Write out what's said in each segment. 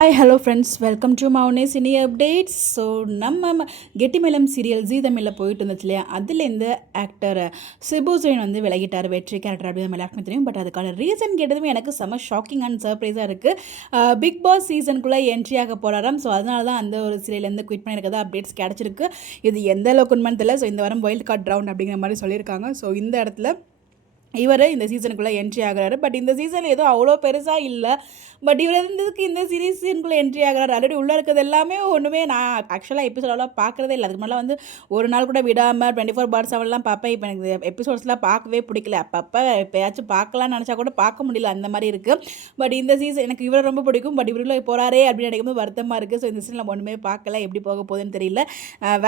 Hi hello friends, welcome to மௌனே cine updates. So நம்ம Gettimelam serial ஜீ தமிழில் போயிட்டு இருந்துச்சு இல்லையா, அதுலேருந்து ஆக்டர் சிபுசைன் வந்து விலகிட்டார். வெற்றி கேரக்டர் அப்படி நம்ம எல்லாருக்குமே தெரியும். பட் அதுக்கான ரீசன் கேட்டதுமே எனக்கு செம்ம ஷாக்கிங் அண்ட் சர்ப்ரைஸாக இருக்குது. பிக் பாஸ் சீசனுக்குள்ளே என்ட்ரி ஆக போகிறாராம். ஸோ அதனால தான் அந்த ஒரு சீரியலேருந்து குவிட் பண்ணியிருக்கதா அப்டேட்ஸ் கிடச்சிருக்கு. இது எந்த அளவுக்கு உண்மைன்னு தெரியல. ஸோ இந்த வாரம் வைல்ட் கார்ட் ரவுண்ட் அப்படிங்கிற மாதிரி சொல்லியிருக்காங்க. ஸோ இந்த இடத்துல இவர் இந்த சீசனுக்குள்ளே என்ட்ரி ஆகிறாரு. பட் இந்த சீசன் ஏதோ அவ்வளோ பெருசாக இல்லை. பட் இவர் இருந்ததுக்கு இந்த சீசனுக்குள்ளே என்ட்ரி ஆகிறாரு. ஆல்ரெடி உள்ளே இருக்கிறது எல்லாமே ஒன்றுமே நான் ஆக்சுவலாக எபிசோடெல்லாம் பார்க்குறதே இல்லை. அதுக்கு முன்னாடி வந்து ஒரு நாள் கூட விடாமல் 24/7 பார்ப்பேன். இப்போ எனக்கு எபிசோட்ஸ்லாம் பார்க்கவே பிடிக்கல. அப்பப்போ எப்போயாச்சும் பார்க்கலான்னு நினச்சா கூட பார்க்க முடியல, அந்த மாதிரி இருக்குது. பட் இந்த சீசன் எனக்கு இவரை ரொம்ப பிடிக்கும். பட் இவருக்குள்ளே போகிறாரே அப்படின்னு நினைக்கும்போது வருத்தமாக இருக்குது. ஸோ இந்த சீசனில் நம்ம ஒன்றுமே பார்க்கல, எப்படி போக போகுதுன்னு தெரியல.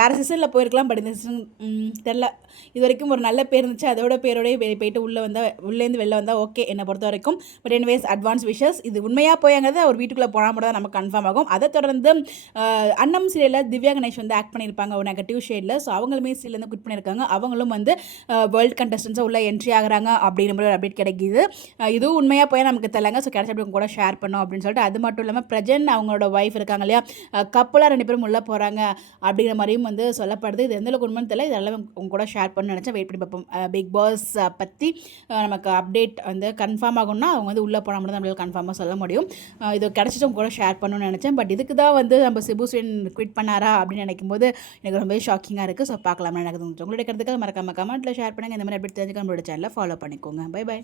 வேறு சீசனில் போயிருக்கலாம். பட் இந்த சீசன் தெரில. இது வரைக்கும் ஒரு நல்ல பேர் இருந்துச்சு. அதோட பேரோடய போயிட்டு உள்ளேருந்து வெளில வந்தால் ஓகே என்னை பொறுத்த வரைக்கும். But anyways, advance wishes. இது உண்மையாக போயாங்கிறது அவர் வீட்டுக்குள்ளே போனால் மட்டும் தான் நமக்கு கன்ஃபார்ம் ஆகும். அதை தொடர்ந்து அன்னம் சீரியலில் திவ்யா கணேஷ் வந்து ஆக்ட் பண்ணியிருப்பாங்க ஒரு நெகட்டிவ் ஷேடில். ஸோ அவங்களுமே சீரியலேருந்து குவிட் பண்ணியிருக்காங்க. அவங்களும் வந்து வேர்ல்டு கண்டஸ்டன்ஸாக உள்ள என்ட்ரி ஆகிறாங்க அப்படிங்கிற மாதிரி ஒரு அப்டேட் கிடைக்கிது. இதுவும் உண்மையாக போய் நமக்கு தெரியலங்க. ஸோ கிடைச்ச கூட ஷேர் பண்ணோம் அப்படின்னு சொல்லிட்டு. அது மட்டும் இல்லாமல் பிரஜன் அவங்களோட ஒய்ஃப் இருக்காங்க இல்லையா, கப்பலாக 2 பேரும் உள்ளே போகிறாங்க அப்படிங்கிற மாதிரியும் வந்து சொல்லப்படுது. இது எந்தளவுக்கு உண்மைன்னு தெரியல. இதெல்லாம் உங்க கூட ஷேர் பண்ண நினச்சா வெயிட் பண்ணி பார்ப்போம். பிக் பாஸ் பற்றி நமக்கு அப்டேட் வந்து கன்ஃபார்ம் ஆகும்னா அவங்க வந்து உள்ளே போனால் மட்டும் நம்மளால் கன்ஃபார்மாக சொல்ல முடியும். இது கிடச்சிட்டு உங்க கூட ஷேர் பண்ணணும்னு நினச்சேன். பட் இதுக்கு தான் வந்து நம்ம சிபுசைன் குவிட் பண்ணாரா அப்படின்னு நினைக்கும் போது எனக்கு ரொம்பவே ஷாக்கிங்காக இருக்குது. ஸோ பார்க்கலாம்னு எனக்கு உங்களுடைய கருத்துக்கள் மறக்காம கமெண்ட்டில் ஷேர் பண்ணுங்கள். இந்த மாதிரி அப்டேட் தெரிஞ்சுக்க நம்மளோட சேனலை ஃபாலோ பண்ணிக்கோங்க. Bye by.